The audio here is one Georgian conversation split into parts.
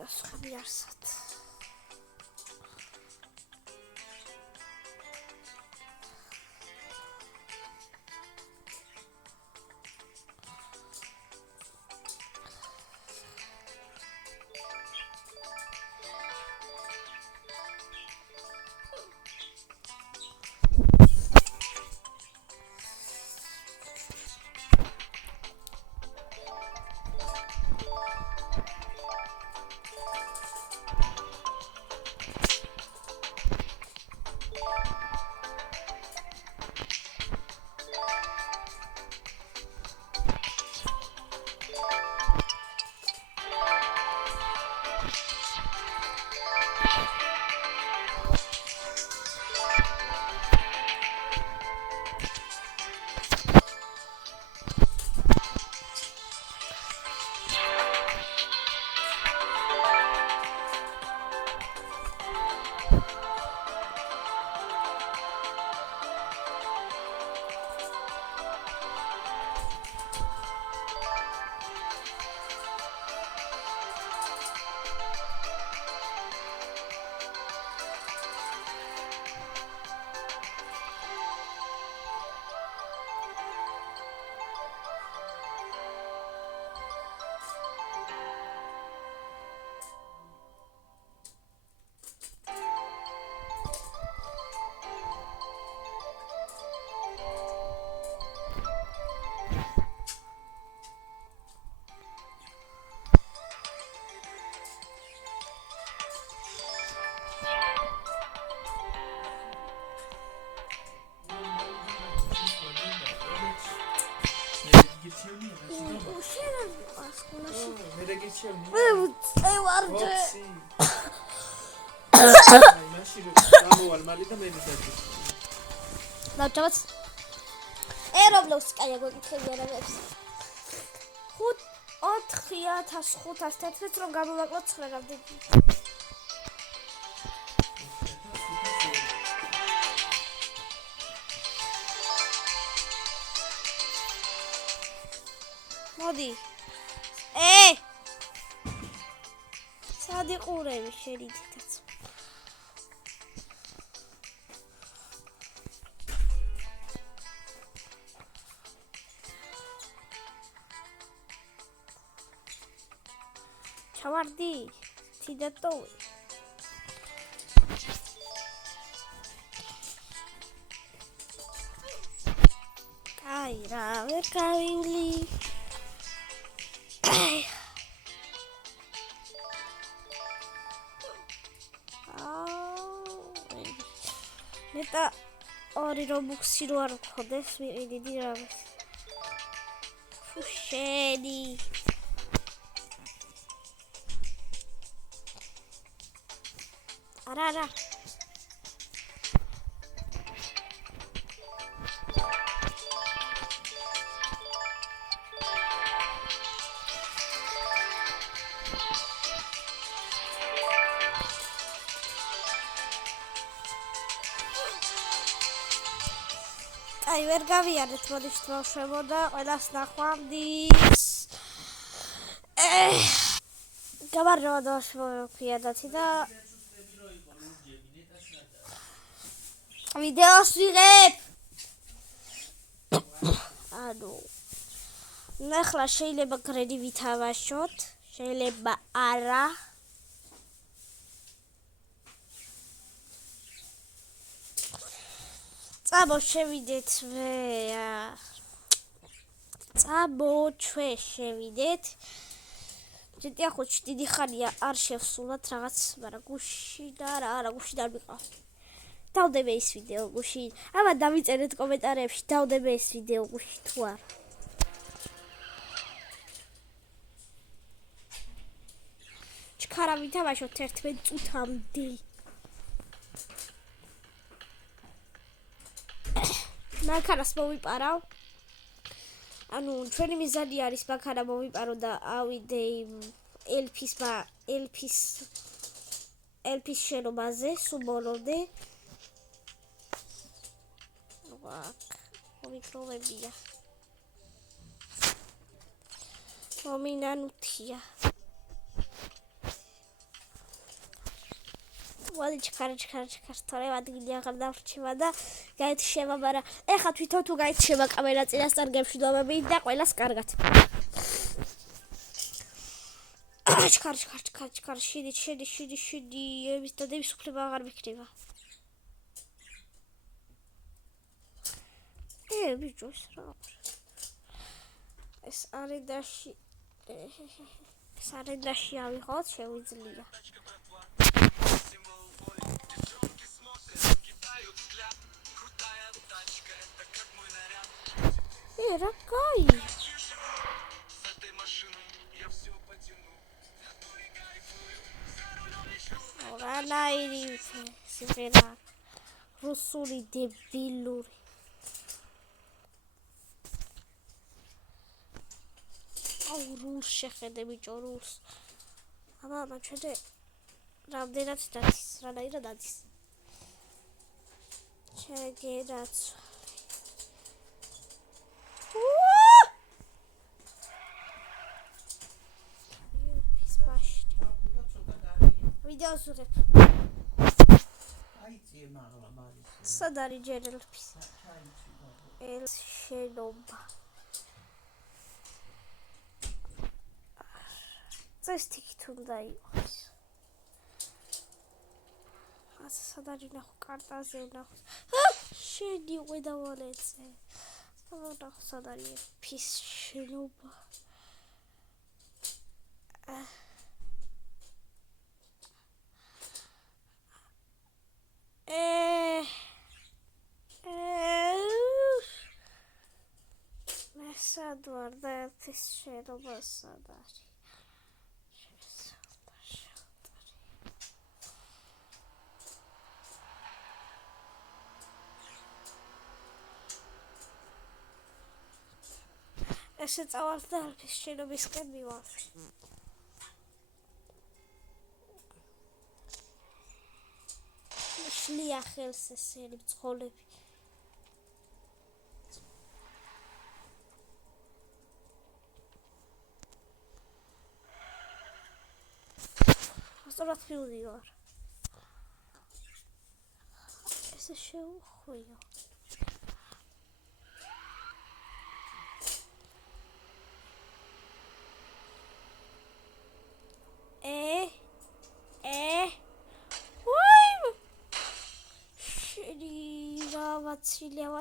გასხები არსად. დავჭავაც ერობლოს კაია გვეკითხები არამებს 4511 რომ გამოვაკლოთ 9 რამდენი მოდი სადი ყურები შერიდითაც ჩავარდი თიდატოვი კაი რა ვერ გავივლი ნეტა ორი რობუქსი რო არ ვქონდეს ვიყიდი რამეს შენი არა აი ვერ გავიარეთ მოდიშ თვალშემო და ყველას ნახვამდის გამარჯობა დავშმოვია დათი და ვიდეოს ვიღებ ანუ ნახლა შეიძლება გრედი ვითავაშოთ შეიძლება არა წაბო შევიდეთ შევიდეთ ჯეტია ხოჩ დიდი ხანია არ შევსულათ რაღაც მაგრამ გუში და არა გუში და ვიყავ დავდებ ეს ვიდეო გუში აბა დავიწერეთ კომენტარებში დავდებ ეს ვიდეო გუში თუ არა ჩქარა ვითავაშოთ 11 წუთამდე მანქანას მოვიპარავ ანუ ჩვენი მიზანი არის მანქანა მოვიპარო და ავიდე ელფის შენობაზე სუმოლოდე მიკროვებია მომინანუთია მოდი ჩქარა თორემ ადგილი აღარ დავრჩება და გაიჩება, მაგრამ ეხა თვითონ თუ გაიჩება კამერა წინასწარ გემშვიდობები და ყველას კარგად. ჩქარ შედი ემის დადების უფლება აღარ მიქნება. ბიჭოს რა ეს არენდაში ავიღოთ შეუძლია. რა კაი რანაირი სიფერა რუსული დებილური რულს შეხედე ბიჭო რულს აბა ჩვენე რამდენად დადის რანაირად დადის შეგერაც ვიდეოს ვიღებ აიწიე მაღლა მარის სად არის ჯერელფის ელს შენობა წესთიქით უნდა იყოს სად არის ნახო კარტაზე ვნახო შენი ყვედავალეცე ნახო სად არის ფის შენობა სად ვარ და ერთის შენობა სად არის ესე წავართ და ერთის შენობისკენ მივახვი შლია ხელს ესენი მძღოლები სწორად მივდივარ ესე შეუხვიო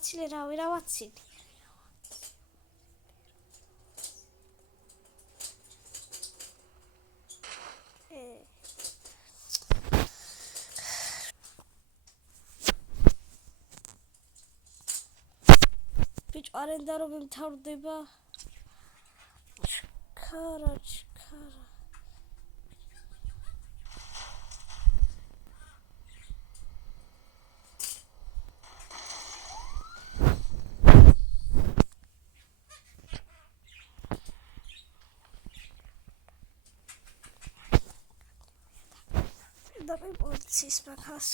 ვაცილე რა ვაცილე ბიჭო არენდა რომ მთავრდება ჩქარა და მე პოლიციის მაგას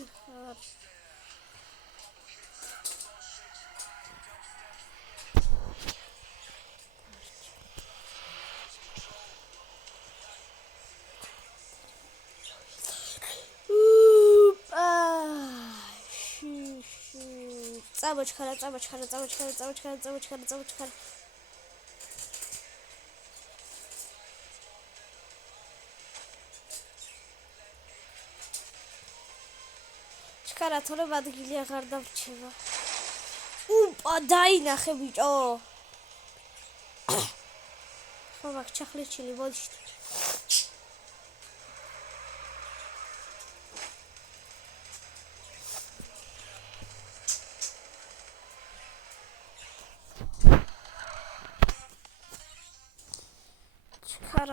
ვიღარ წაბოჩქარა ჩქარა თორემ ადგილი აღარ დავრჩება დაინახე ბიჭო ხო მაგ ჩახლეჩილი მოდი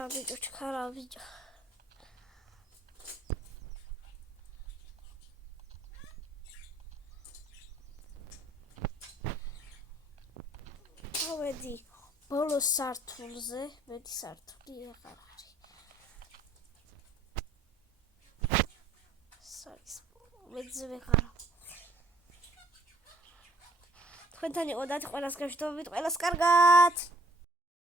ჩქარა ბიჭო. ავედი ბოლო სართულზე, მეტი სართული აღარ არის. საის მეძე ვეღარა. თქვენთან იყო და ყველას გეშდობით, ყველას კარგად.